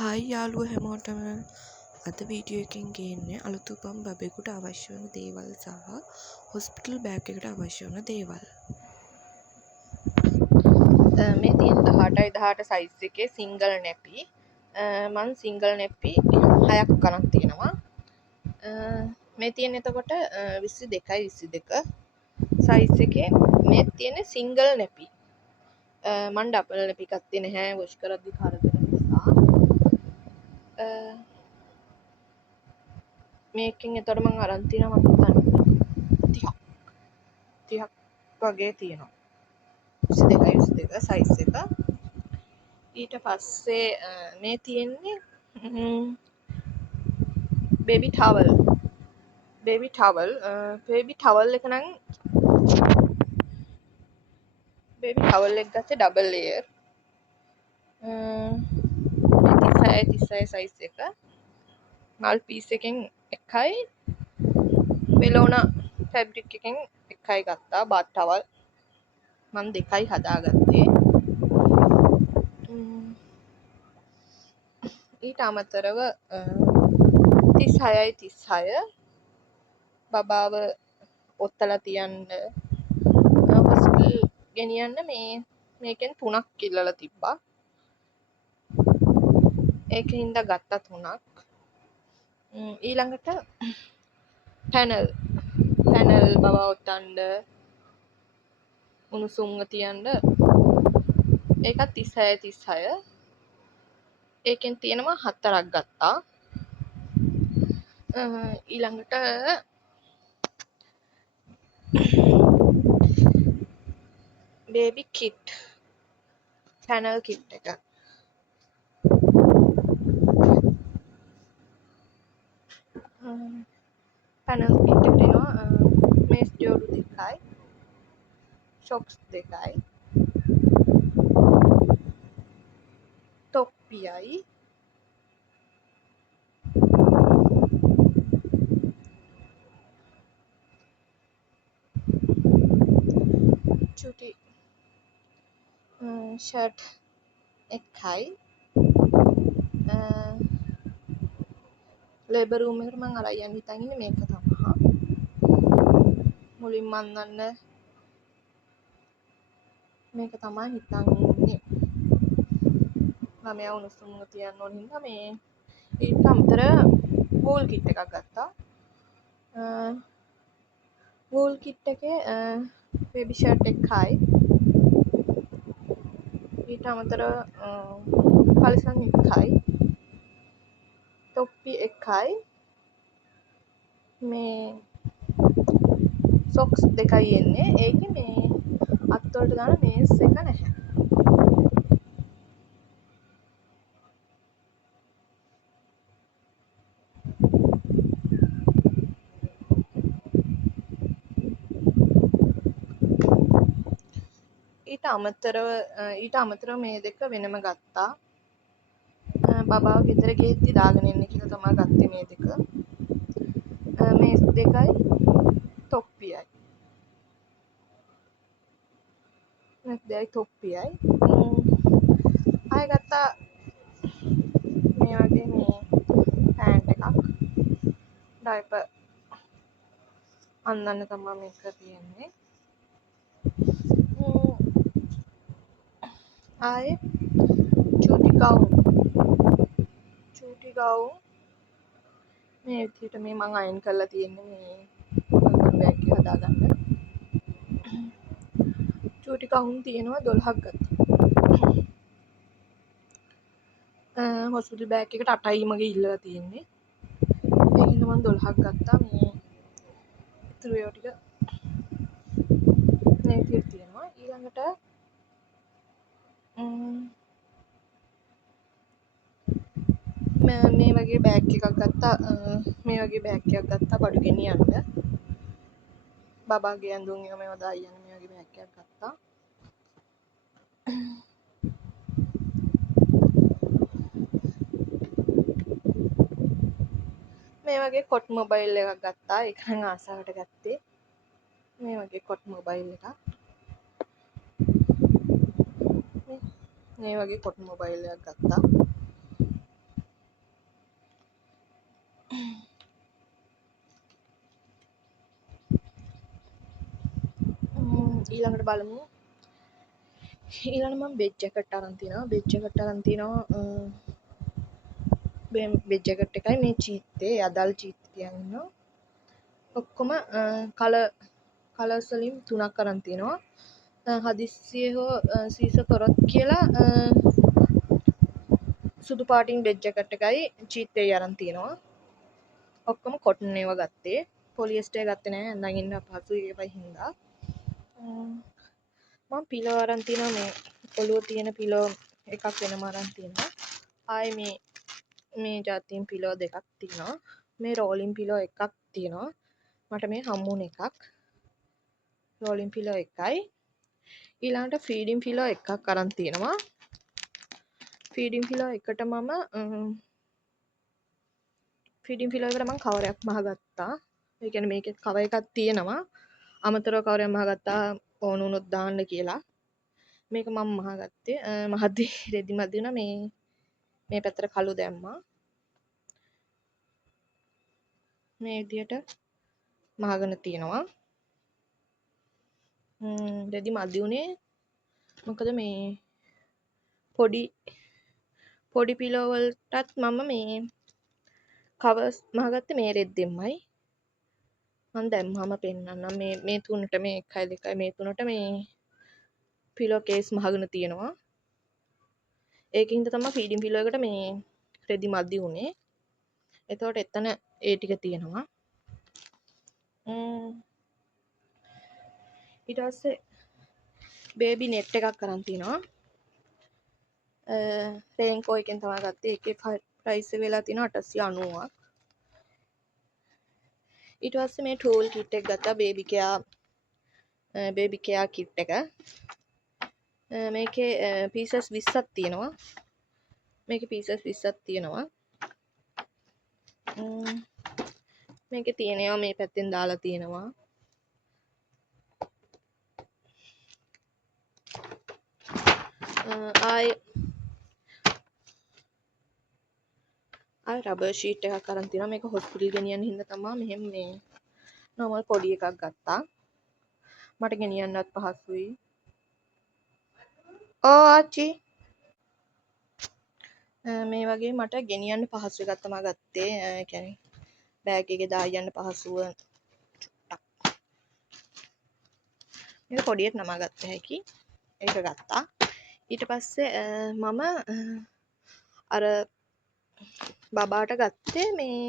Hi යාළුවෝ හැමෝටම අද වීඩියෝ එකෙන් ගේන්නේ අලුත් උපන් බබෙකුට අවශ්‍ය වන දේවල් සහ හොස්පිටල් බෑග් එකට අවශ්‍ය වන දේවල්. මේ තියෙන 18x18 සයිස් එකේ සිංගල් නැපි. මං සිංගල් නැපි 6ක් අරන් තියෙනවා. මේ තියෙන එතකොට 22යි 22 සයිස් එකේ මේ තියෙන සිංගල් නැපි. මං ඩබල් නැපි ගත්තේ නැහැ වොෂ් කරද්දි කරදර නිසා. මේකෙන් එතකොට මං අරන් තියෙනවා මම හිතන්නේ 30ක් වගේ තියෙනවා 22 සයිස් එක. ඊට පස්සේ මේ තියෙන්නේ බේබි ටවල් එක නම් බේබි ටවල් එක ගත්තේ ඩබල් ලේයර් 36 සයිස් එක. මල් පීස් එකෙන් එකයි මෙලෝනා ෆැබ්‍රික් එකෙන් එකයි ගත්තා. බාත් ටවල් මම දෙකයි හදාගත්තේ. ඊට අමතරව 36යි 36 බබාව ඔත්තලා තියන්න හොස්පිටල් ගෙනියන්න මේකෙන් 3ක් ඉල්ලලා තිබ්බා. ඒකෙන් හින්දා ගත්තා 3ක්. ඊළඟට පැනල් බබා ඔත්තන්න උණුසුම්ව තියන්න ඒකත් 36 36. ඒකෙන් තියෙනවා 4ක් ගත්තා. ඊළඟට බේබි කිට් පැනල් කිට් එක පැනල් කිට් එකට එනවා මේස් ජෝඩු 2යි ෂොක්ස් 2යි තොප්පියයි චුටි ෂර්ට් එකයි ලේබර් රූම් එකට මම අරන් යන්න හිතන් ඉන්නේ මේක තමයි. මුලින්ම අන්නන්න මේක තමයි හිතන් ඉන්නේ. ළමයා උණුසුම්ව තියන්න ඕන හින්දා මේ ඊට අමතර වූල් කිට් එකක් ගත්තා. වූල් කිට් එකේ බේබි ෂර්ට් එකයි ඊට අමතර පරිසම් එකයි තොප්පි එකයි මේ සොක්ස් දෙකයි එන්නේ. ඒකේ මේ අත්වලට දාන මේස් එක නැහැ. ඊට අමතරව මේ දෙක වෙනම ගත්තා. බබාව ගෙදර ගිහින් දාගෙන එන්න කියලා තමයි ගත්තේ මේ දෙක. මේස් දෙකයි තොප්පියයි. මේස් දෙකයි තොප්පියයි. ආයෙ ගත්තා මේ වගේ මේ පෑන්ට් එකක්. ඩයිපර් අන්නන්න තමයි මේක තියෙන්නේ. ආයෙ චූටි ගවුම් මේ විදිහට මේ මං අයන් කරලා තියෙන්නේ මේ බෑග් එක හදාගන්න. චූටි ගවුම් තියෙනවා 12ක් ගත්තා. හොස්පිටල් බෑග් එකට 8යි මගේ ඉල්ලලා තියෙන්නේ. ඒකින්ද මම 12ක් ගත්තා. මේ ඉතුරු ඒවා ටික මේ විදිහට තියෙනවා. ඊළඟට මේ වගේ බෑග් එකක් ගත්තා. බඩු ගෙනියන්න. බබාගේ ඇඳුම් ඒවා මේවා දාන්න මේ වගේ බෑග් එකක් ගත්තා. මේ වගේ කොට් මොබයිල් එකක් ගත්තා. ඒක නම් ආසාවට ගත්තේ. මේ වගේ කොට් මොබයිල් එකක්. මේ වගේ කොට් මොබයිල් එකක් ගත්තා. ඊළඟට බලමු. ඊළඟට මම බෙජ් ජැකට් අරන් තිනවා. බෙජ් ජැකට් අරන් තිනවා. බෙජ් ජැකට් එකයි මේ චීත්තේ අදාළ චීත්තේ තියන් ඉන්නවා. ඔක්කොම කලර්ස් වලින් 3ක් අරන් තිනවා. හදිස්සියේ හෝ සීස කරොත් කියලා සුදු පාටින් බෙජ් ජැකට් එකයි චීත්තේ අරන් තිනවා. ඔක්කොම කොටන් ඒවා ගත්තේ. පොලියස්ටර් ගත්තේ නැහැ. ඇඳන් ඉන්න අපහසුයි ඒවයි හින්දා. මම පිලෝ අරන් තිනවා. මේ ඔළුව තියෙන පිලෝ එකක් වෙනම අරන් තිනවා. ආයේ මේ જાතියෙන් පිලෝ දෙකක් තියෙනවා. මේ රෝලින් පිලෝ එකක් තියෙනවා. මට මේ හම්බුන එකක්. රෝලින් පිලෝ එකයි. ඊළඟට ෆීඩින් පිලෝ එකක් අරන් තියෙනවා. ෆීඩින් පිලෝ එකට ෆීඩින් පිලෝ එකට මම කවරයක් මහගත්තා. ඒ කියන්නේ මේකේ කවර් එකක් තියෙනවා. අමතරව කවරයක් මහගත්තා ඕන උනොත් දාන්න කියලා. මේක මම මහගත්තේ. මහද්දී රෙදි මදි වුණා මේ පැත්තට කළු දැම්මා. මේ විදියට මහගෙන තියෙනවා. රෙදි මදි උනේ මොකද මේ පොඩි පිලෝ වලටත් මම මේ කවර්ස් මහගත්තේ මේ රෙද්දෙන්මයි. මම දැම්මම පෙන්නන්නම්. මේ තුනට මේ 1 2 මේ තුනට මේ පිලෝ කේස් මහගෙන තියෙනවා. ඒකින්ද තමයි ෆීඩින් පිලෝ එකට මේ රෙදි මදි උනේ. එතකොට එතන ඒ ටික තියෙනවා. ඊට පස්සේ බේබි නෙට් එකක් අරන් තිනවා. රේන්කෝ එකෙන් තමයි ගත්තේ. ඒකේ ප්‍රයිස් එක වෙලා තිනවා 890ක්. ඊට පස්සේ මේ ටූල් කිට් එක ගත්තා. බේබි කෙයා කිට් එක. මේකේ පීසස් 20ක් තියෙනවා. මේකේ තියෙනවා මේ පැත්තෙන් දාලා තියෙනවා. ආයි රබර් ෂීට් එකක් අරන් තිනවා. මේක හොස්පිටල් ගෙනියන්න හින්දා තමයි මෙහෙම මේ normal පොඩි එකක් ගත්තා. මට ගෙනියන්නත් පහසුයි. ආච්චි මේ වගේ මට ගෙනියන්න පහසු එකක් තමයි ගත්තේ. ඒ කියන්නේ බෑග් එකේ දාලා යන්න පහසුව චුට්ටක්. මේක පොඩියට නමා ගත්ත හැකි. ඒක ගත්තා. ඊට පස්සේ මම අර බබාට ගත්තේ මේ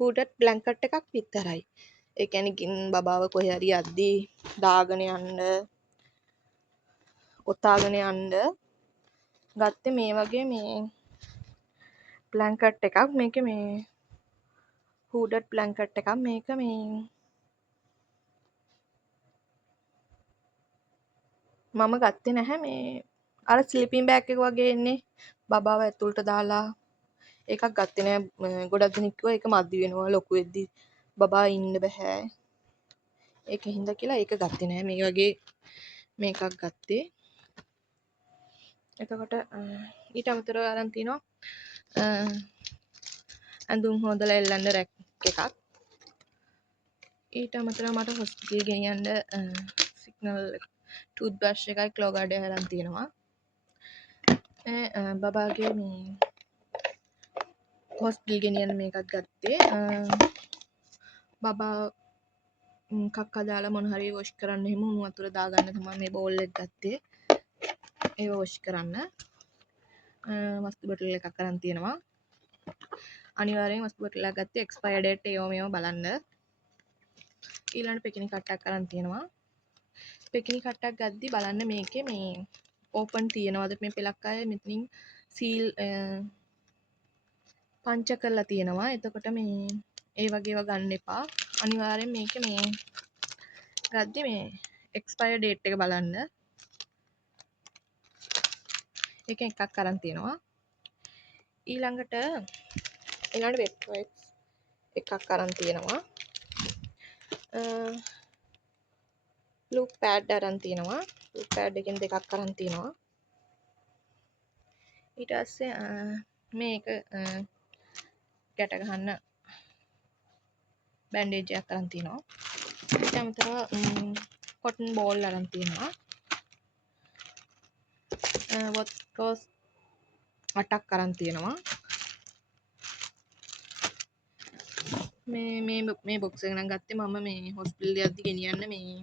හූඩඩ් බ්ලැන්කට් එකක් විතරයි. ඒ කියන්නේ බබාව කොහේ හරි යද්දී දාගෙන යන්න ඔතාගෙන යන්න ගත්තේ මේ වගේ මේ බ්ලැන්කට් එකක්. මේකේ මේ හූඩඩ් බ්ලැන්කට් එකක්. මේක මේ මම ගත්තේ නැහැ. මේ අර ස්ලිපින් බෑග් එක වගේ එන්නේ බබාව ඇතුළට දාලා එකක් ගත්තේ නෑ. ගොඩක් දෙනෙක් කිව්වා ඒක මදි වෙනවා ලොකු වෙද්දි බබා ඉන්න බෑ. ඒක හින්දා කියලා ඒක ගත්තේ නෑ. මේ වගේ මේකක් ගත්තේ. එතකොට ඊට අමතරව අරන් තිනවා ඇඳුම් හොදලා එල්ලන්න රැක් එකක්. ඊට අමතරව මට හොස්පිටල් ගෙනියන්න සිග්නල් ටූත් බ්‍රෂ් එකයි ක්ලෝ ගාඩ් එකයි අරන් තිනවා. බබාගේ මේ හොස්පිටල් ගෙනියන්න මේකත් ගත්තේ. බබා කක්කා දාලා මොන හරි වොෂ් කරන්න එහෙම උණු වතුර දාගන්න තමයි මේ බෝල් එක ගත්තේ. ඒව වොෂ් කරන්න. මස්තු බොටල් එකක් අරන් තියෙනවා. අනිවාර්යෙන් මස්තු බොටල් එකක් ගත්තේ එක්ස්පයර් ඩේට් ඒව මේව බලන්න. ඊළඟට පෙකිනි කට්ටක් අරන් තියෙනවා. පෙකිනි කට්ටක් ගද්දි බලන්න මේකේ මේ ඕපන් තියෙනවද මේ පෙලක් අය මෙතනින් සීල් පංච කරලා තියෙනවා. එතකොට මේ ඒ වගේව ගන්න එපා. අනිවාර්යෙන් මේකේ මේ ගද්දි මේ එක්ස්පයර් ඩේට් එක බලන්න. ඒක එකක් අරන් තියෙනවා. ඊළඟට වෙබ් වයිප්ස් එකක් අරන් තියෙනවා. ලූක් පෑඩ් අරන් තියෙනවා. ලූක් පෑඩ් එකෙන් දෙකක් අරන් තියෙනවා. ඊට පස්සේ මේක ගැට ගහන්න බැන්ඩේජ් එකක් අරන් තියෙනවා. ඊට අමතරව කොටන් බෝල් අරන් තියෙනවා. වොඩ්කාස් 8ක් අරන් තියෙනවා. මේ බොක්ස් එක නම් ගත්තේ මම මේ හොස්පිටල් යද්දි ගෙනියන්න මේ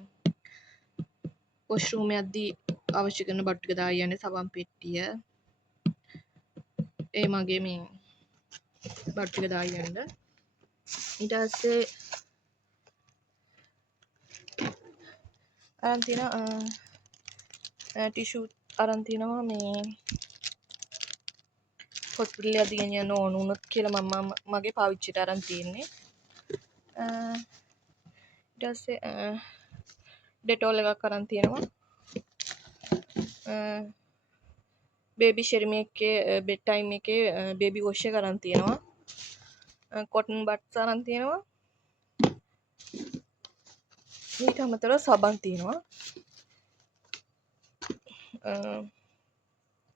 වොෂ්රූම් යද්දි අවශ්‍ය කරන බටු ටික දාලා යන්නේ සබන් පෙට්ටිය. ඒ මගේ මේ බටු ටික දාලා යන්න. ඊට පස්සේ අරන් තියෙන ටිෂු අරන් තියෙනවා මේ හොස්පිටල් යද්දි ගෙනියන්න ඕන වුණොත් කියලා මම මගේ පාවිච්චියට අරන් තියෙන්නේ. ඊට පස්සේ ඩෙටෝල් එකක් අරන් තියෙනවා. බේබි ෂෙරිමියක්ගේ බෙඩ් ටයිම් එකේ බේබි වොෂ් එක අරන් තියෙනවා. කොටන් බඩ්ස් අරන් තියෙනවා. ඊට අමතරව සබන් තියෙනවා.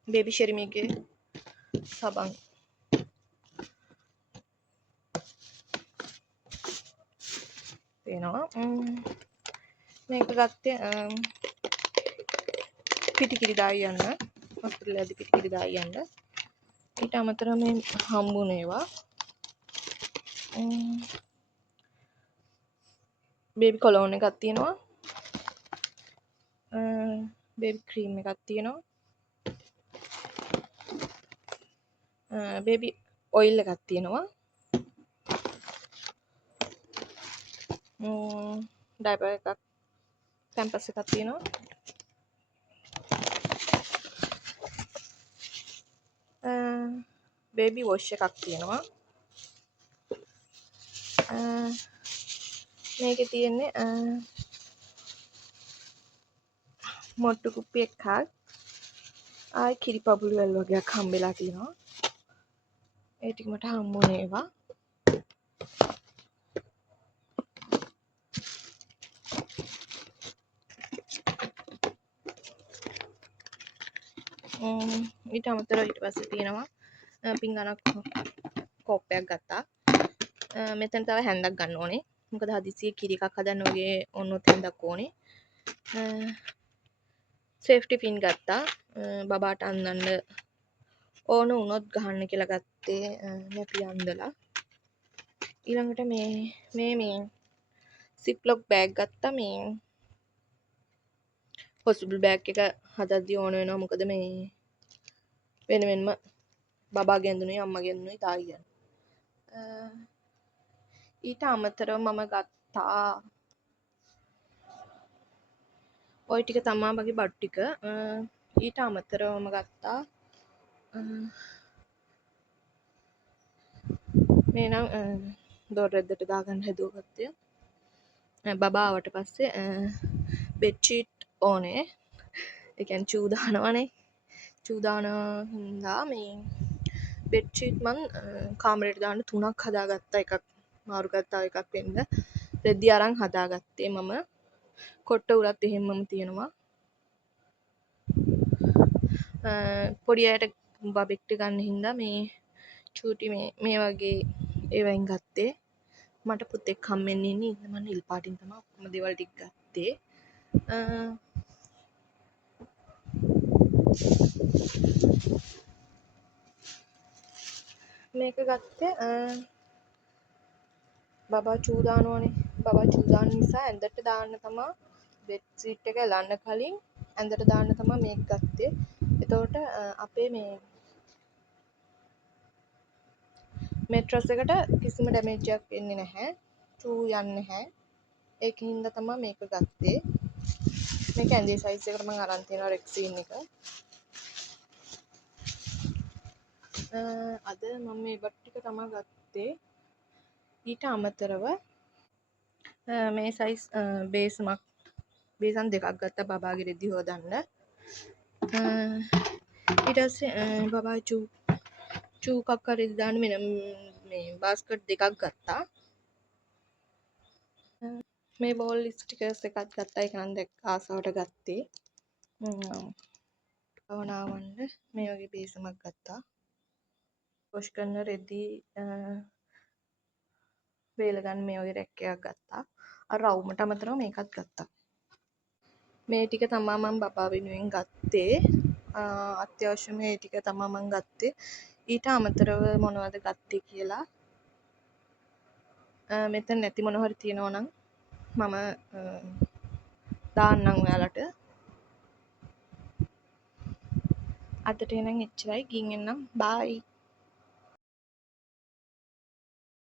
බේබි ෂෙරිමියක්ගේ සබන් තියෙනවා. මේක ගත්තේ පිටිකිරි දායි යන්න. හොස්පිටල් යද්දි පිටිකිරි දායි යන්න. ඊට අමතරව මේ හම්බුන ඒවා බේබි කොලෝන් එකක් තියෙනවා. බේබි ක්‍රීම් එකක් තියෙනවා. බේබි ඔයිල් එකක් තියෙනවා. ඩයපර් එකක් පැම්පර්ස් එකක් තියෙනවා. බේබි වොෂ් එකක් තියෙනවා. මේකේ තියෙන්නේ මොට්ටු කුප්පි එකක් ආයි කිරි පබුළු වල වගේක් හම්බෙලා තියෙනවා. ඒ ටික මට හම්බුනේ ඒවා. ඊට අමතරව ඊට පස්සේ තියෙනවා පිංගානක් කෝප්පයක් ගත්තා. මෙතන තව හැන්දක් ගන්න ඕනේ. මොකද හදිසියෙ කිරි එකක් හදන්න වගේ ඕනොත් හැන්දක් ඕනේ. සේෆ්ටි පින් ගත්තා. බබාට අන්දන්න ඕන වුණොත් ගහන්න කියලා ගත්තේ නැපි අන්දලා. ඊළඟට මේ සිප්ලොක් බෑග් ගත්තා. මේ හොස්පිටල් බෑග් එක හදද්දි ඕන වෙනවා. මොකද මේ වෙනම බබා ගෙන්දුනේ අම්මා ගෙන්දුනේ තායියන්. ඊට අමතරව මම ගත්තා ඔය ටික තමා මගේ බඩු ටික. ඊට අමතරව මම ගත්තා මේ නම් දොර රෙද්දට දාගන්න හැදුවගත්තය. බබා ආවට පස්සේ බෙඩ්ෂීට් ඕනේ. ඒ කියන්නේ චූ දානවනේ. චූ දාන හින්දා මේ බෙඩ්ෂීට් මං කාමරේට දාන්න 3ක් හදාගත්තා. එකක් මාරු ගත්තා එකක් වෙන්න. රෙද්දි අරන් හදාගත්තේ මම. කොට්ට උරත් එහෙම්මම තියෙනවා. පොඩි අයට බබෙක්ට ගන්න හින්දා මේ චූටි මේ වගේ ඒවයින් ගත්තේ. මට පුතෙක් හම්බෙන්න ඉන්නේ ඉතින් මම නිල් පාටින් තමයි ඔක්කොම දේවල් ටික ගත්තේ. මේක ගත්තේ බබා චූ දානවනේ. බබා චූ දාන නිසා ඇඳට දාන්න තමයි බෙඩ් සීට් එක එලන්න කලින් ඇඳට දාන්න තමයි මේක ගත්තේ. එතකොට අපේ මේ මෙට්‍රස් එකට කිසිම ඩැමේජ් එකක් වෙන්නේ නැහැ. චූ යන්නේ නැහැ. ඒකින් හින්දා තමයි මේක ගත්තේ. මේක ඇඳේ සයිස් එකට මම අරන් තියෙනවා රෙක්සින් එක. අද මම මේ බට් ටික තමයි ගත්තේ. ඊට අමතරව මේ සයිස් බේසන් දෙකක් ගත්තා බබාගේ රෙදි හොදන්න. ඊට පස්සේ බබා චූ කක්ක රෙදි දාන්න මෙන්න මේ බාස්කට් දෙකක් ගත්තා. මේ බෝල් ස්ටිකර්ස් එකක් ගත්තා. ඒක නම් දැක්ක ආසාවට ගත්තේ. භවනාවන්න මේ වගේ බේසමක් ගත්තා. වොෂ් කරන රෙදි වේල ගන්න මේ වගේ රැක් එකක් ගත්තා. අර රවුමට අමතරව මේකත් ගත්තා. මේ ටික තමා මම බබා වෙනුවෙන් ගත්තේ. අත්‍යවශ්‍ය මේ ටික තමා මම ගත්තේ. ඊට අමතරව මොනවද ගත්තේ කියලා මෙතන නැති මොනවා හරි තියෙනවා නම් මම දාන්නම් ඔයාලට. අදට එනම් එච්චරයි. ගින් එන්නම්. බයි.